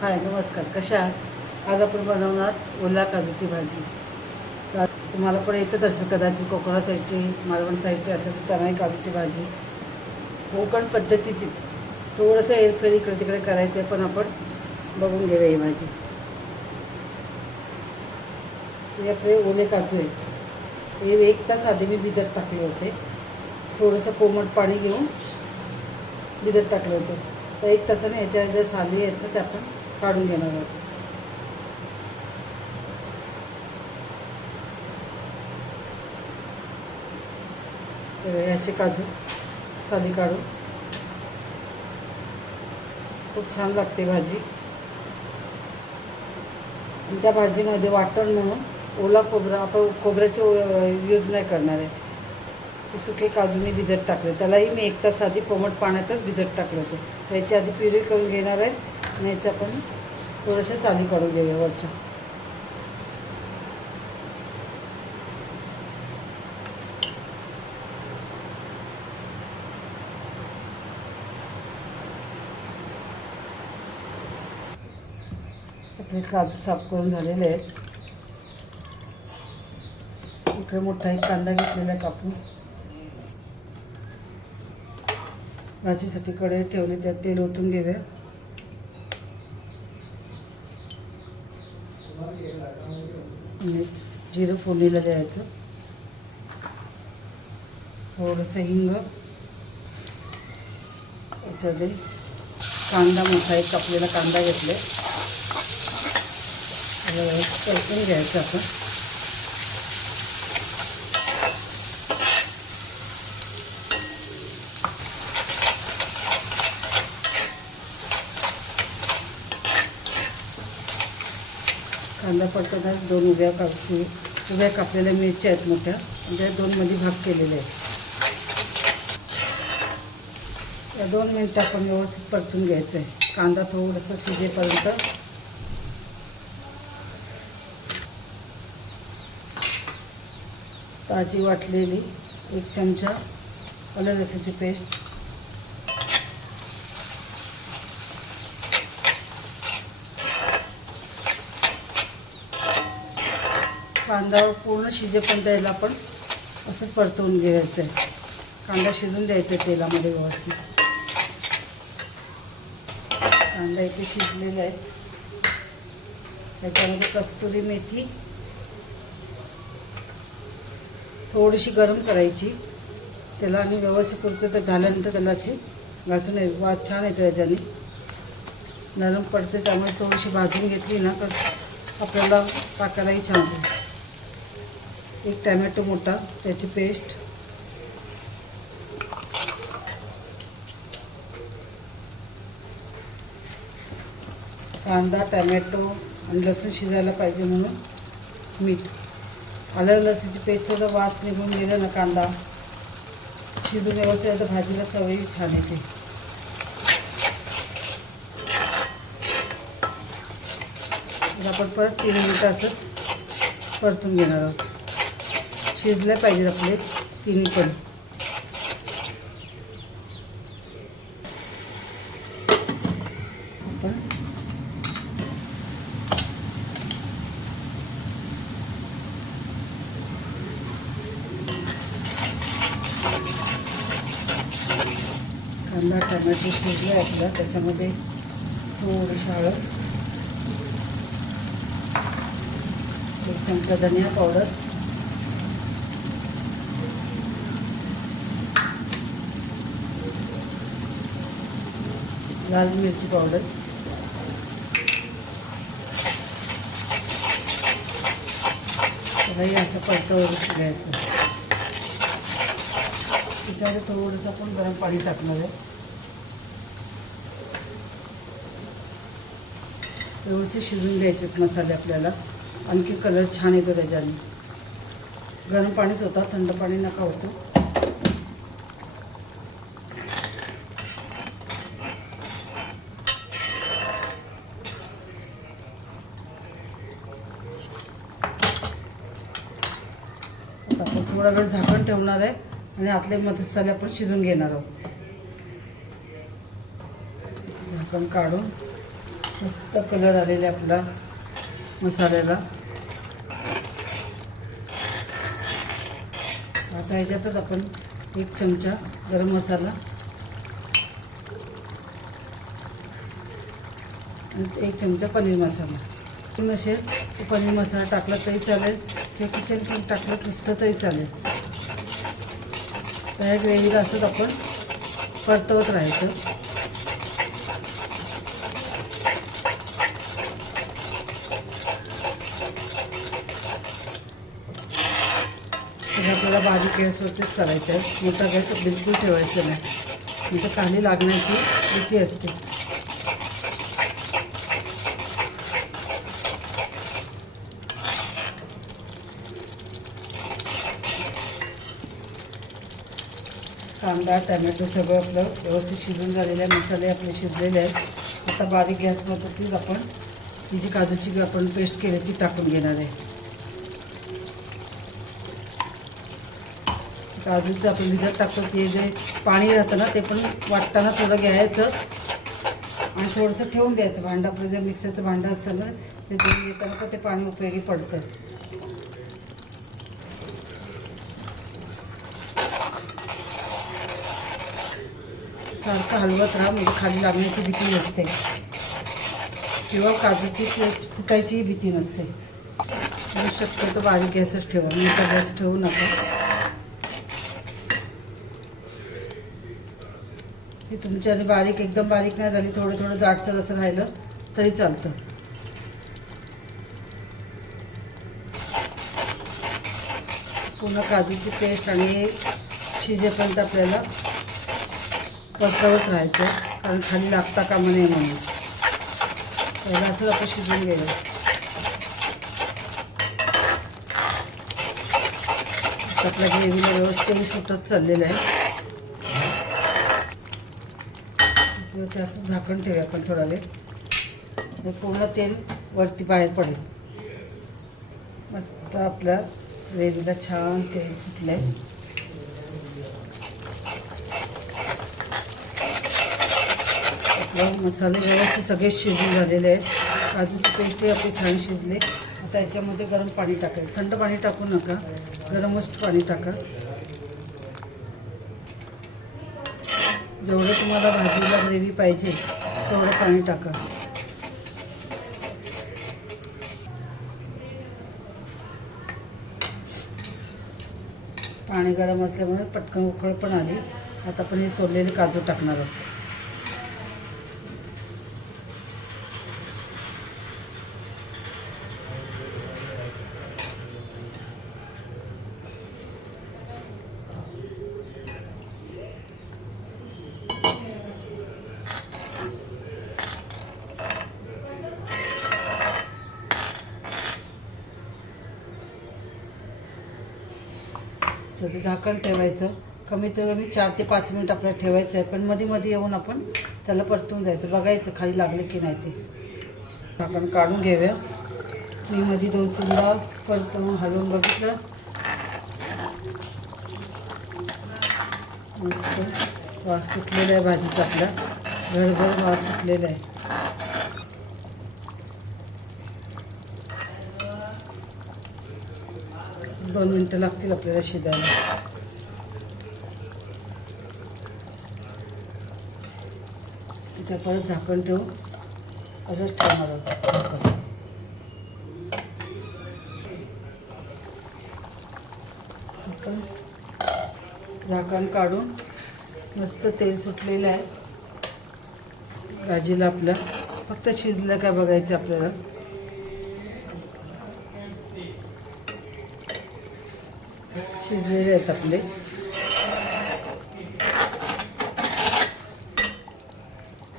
हाय नमस्कार, कशा आहात? आज आपण बनवणार ओल्या काजूची भाजी. तर तुम्हाला पण येतच असेल कदाचित, कोकणा साईडची, मालवण साईडची असेल तर त्यांनाही काजूची भाजी कोकण पद्धतीचीच थोडंसं हेरफेर इकडे तिकडे करायचं आहे, पण आपण बघून घेऊया ही भाजी. हे आपले ओले काजू आहेत. हे 1 तास आधी मी भिजत टाकले होते. थोडंसं कोमट पाणी घेऊन भिजत टाकले होते. तर 1 तासाने याच्या ज्या साली आहेत ना त्या आपण काढून घेणार आहोत. तर असे काजू साली काढून खूप छान लागते भाजी. आणि त्या भाजीमध्ये वाटण म्हणून ओला खोबरा, आपण खोबऱ्याचे यूज नाही करणार आहे. हे सुके काजू मी भिजत टाकले, त्यालाही मी 1 तास आधी कोमट पाण्यातच भिजत टाकले होते. त्याची आधी प्युरी करून घेणार आहे आणि याच्या आपण थोड्याशा साली काढून घेऊया वरच्या. आपले काजू साफ करून झालेले आहेत. इकडे मोठा एक कांदा घेतलेला कापून भाजीसाठी कढई ठेवली, त्यात तेल ओतून घेऊया. आणि जिरं फोडणीला द्यायचं, थोडंसं हिंग, याच्यामध्ये कांदा, मोठा एक कापलेला कांदा घेतला, परतून घ्यायचं आपण. कांदा परतवताना 2 उभ्या कापलेल्या मिरच्या आहेत मोठ्या, त्या 2 मध्ये भाग केलेले आहेत. या 2 मिनिटं आपण व्यवस्थित परतून घ्यायचं आहे. कांदा थोडासा शिजेपर्यंत. ताजी वाटलेली 1 चमचा आलं लसूणची पेस्ट, कांदा पूर्ण शिजेपर्यंत यायला आपण असं परतवून घ्यायचं आहे. कांदा शिजून द्यायचा आहे तेलामध्ये व्यवस्थित. कांदा इथे शिजलेला आहे. त्याच्यामध्ये कस्तुरी मेथी थोडीशी गरम करायची त्याला, आणि व्यवस्थित कुरकुरीत झाल्यानंतर त्याला अशी घासून वास छान येतो. याच्याने नरम पडते, त्यामुळे थोडीशी भाजून घेतली ना तर आपल्याला टाकायलाही छान होते. 1 टॅमॅटो मोठा, त्याची पेस्ट, कांदा, टॅमॅटो आणि लसूण शिजायला पाहिजे म्हणून मीठ. आलं लसूणची पेस्टचा जर वास निघून गेला ना, कांदा शिजून व्यवस्थित तर भाजीला चवही छान येते. आपण परत 3 मिनिटं असं परतून घेणार आहोत. शिजले पाहिजे आपले तिन्ही पण. आपण कांदा टमॅटो शिजले आपला, त्याच्यामध्ये थोडीशी हळद, 1 चमचा धनिया पावडर, लाल मिरची पावडर, सगळंही असं परतवून घ्यायचं. त्याच्यामध्ये थोडंसं आपण गरम पाणी टाकणार आहे. व्यवस्थित शिजून घ्यायचे मसाले आपल्याला, आणखी कलर छान येतो त्याच्याने. गरम पाणीच होता, थंड पाणी नका होतो. आपण थोडा वेळ झाकण ठेवणार आहे आणि आतले मसाले आपण शिजून घेणार आहोत. झाकण काढून मस्त कलर आलेला आपला मसाल्याला. आता ह्याच्यातच आपण 1 चमचा गरम मसाला आणि 1 चमचा पनीर मसाला. नसेल तर पनीर मसाला टाकला तरी चालेल किंवा किचन किंग टाकलं नुसतं तरी चालेल. तर ह्या ग्रेव्हीला असंच आपण परतवत राहायचं. तर आपल्याला बारीक गॅसवरतीच करायचं आहे. मोठा गॅस बिलकुल ठेवायचं नाही, म्हणजे खाली लागण्याची भीती असते. कांदा टमॅटो सगळं आपलं व्यवस्थित शिजून झालेलं आहे. मसाले आपले शिजलेले आहेत. आता बारीक गॅसवरतीच आपण ही जी काजूची आपण पेस्ट केली ती टाकून घेणार आहे. काजूचं आपण भिजत टाकतो ते जे पाणी राहतं ना ते पण वाटताना थोडं घ्यायचं आणि थोडंसं ठेवून द्यायचं. भांडं आपलं जे मिक्सरचं भांडं असतं ना ते धुवून घेताना पण ते पाणी उपयोगी पडतं. सारखं हलवत राहा, म्हणजे खाली लागण्याची भीती नसते किंवा काजूची पेस्ट फुटायचीही भीती नसते. शक्यतो बारीक गॅसच ठेवा, मोठा गॅस ठेवू नका. ती तुमच्याने बारीक एकदम बारीक नाही झाली, थोडं थोडं जाडसर असं राहिलं तरी चालतं. पूर्ण काजूची पेस्ट आणि शिजेपर्यंत आपल्याला परतवत राहायचं, कारण खाली लागता कामा नये म्हणून. पहिलं असं आपण शिजून गेलं. आपल्या ग्रेव्हीला व्यवस्थित सुटत चाललेलं आहे. ते असं झाकण ठेवूया आपण थोडा वेळ, पूर्ण तेल वरती बाहेर पडेल. मस्त आपल्या ग्रेव्हीला छान तेल सुटलं आहे. आपलं मसाले व्यवस्थित सगळे शिजून झालेले आहेत. काजूची पेस्टही आपली छान शिजले. आता याच्यामध्ये गरम पाणी टाकायचं. थंड पाणी टाकू नका, गरमच पाणी टाका. जेवढं तुम्हाला भाजीला ग्रेव्ही पाहिजे तेवढं पाणी टाका. पाणी गरम असल्यामुळे पटकन उकळ पण आली. आता आपण हे सोललेले काजू टाकणार आहोत. ते झाकण ठेवायचं. कमीत कमी 4 ते 5 मिनिट आपल्याला ठेवायचं आहे, पण मध्ये मध्ये येऊन आपण त्याला परतून जायचं, बघायचं खाली लागले की नाही ते. झाकण काढून घेऊया. मी मध्ये 2-3दा परतून हलवून बघितलं. मस्त वास सुटलेला आहे भाजीचा, आपला घरभर वास सुटलेला आहे. दोन मिनटं लागतील आपल्याला शिजायला. इथे परत झाकण ठेवून असंच ठेवणार आहोत. आपण झाकण काढून मस्त तेल सुटलेलं आहे भाजीला आपल्या. फक्त शिजलं काय बघायचं आपल्याला. शिजलेले आहेत आपले.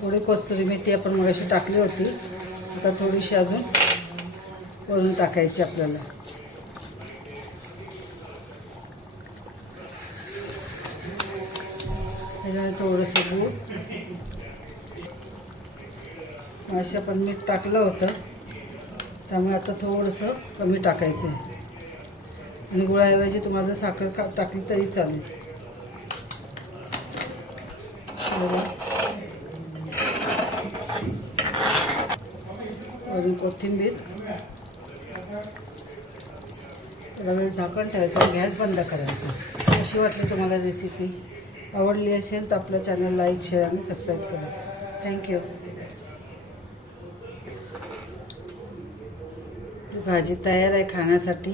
थोडी कस्तुरी मेथी आपण मगाशी टाकली होती, आता थोडीशी अजून वरून टाकायची आपल्याला. त्याच्याने थोडंसं गूळ, मगाशी आपण मीठ टाकलं होतं त्यामुळे आता थोडंसं कमी टाकायचं आहे. आणि गुळाऐवजी तुम्हाला जर साखर टाकली तरी चालेल. आणि कोथिंबीर. थोडा वेळ झाकण ठेवायचं आणि गॅस बंद करायचा. कशी वाटली तुम्हाला रेसिपी? आवडली असेल तर आपल्या चॅनल लाईक, शेअर आणि सबस्क्राईब करा. थँक्यू. भाजी तयार आहे खाण्यासाठी.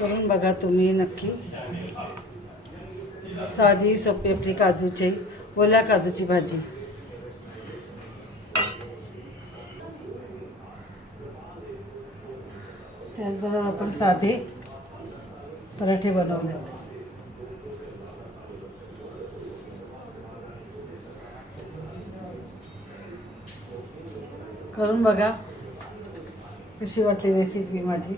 करून बघा तुम्ही नक्की. साधी सोपी आपली काजूची, ओल्या काजूची भाजी. त्याचबरोबर आपण साधे पराठे बनवलेत. करून बघा कशी वाटली रेसिपी माझी.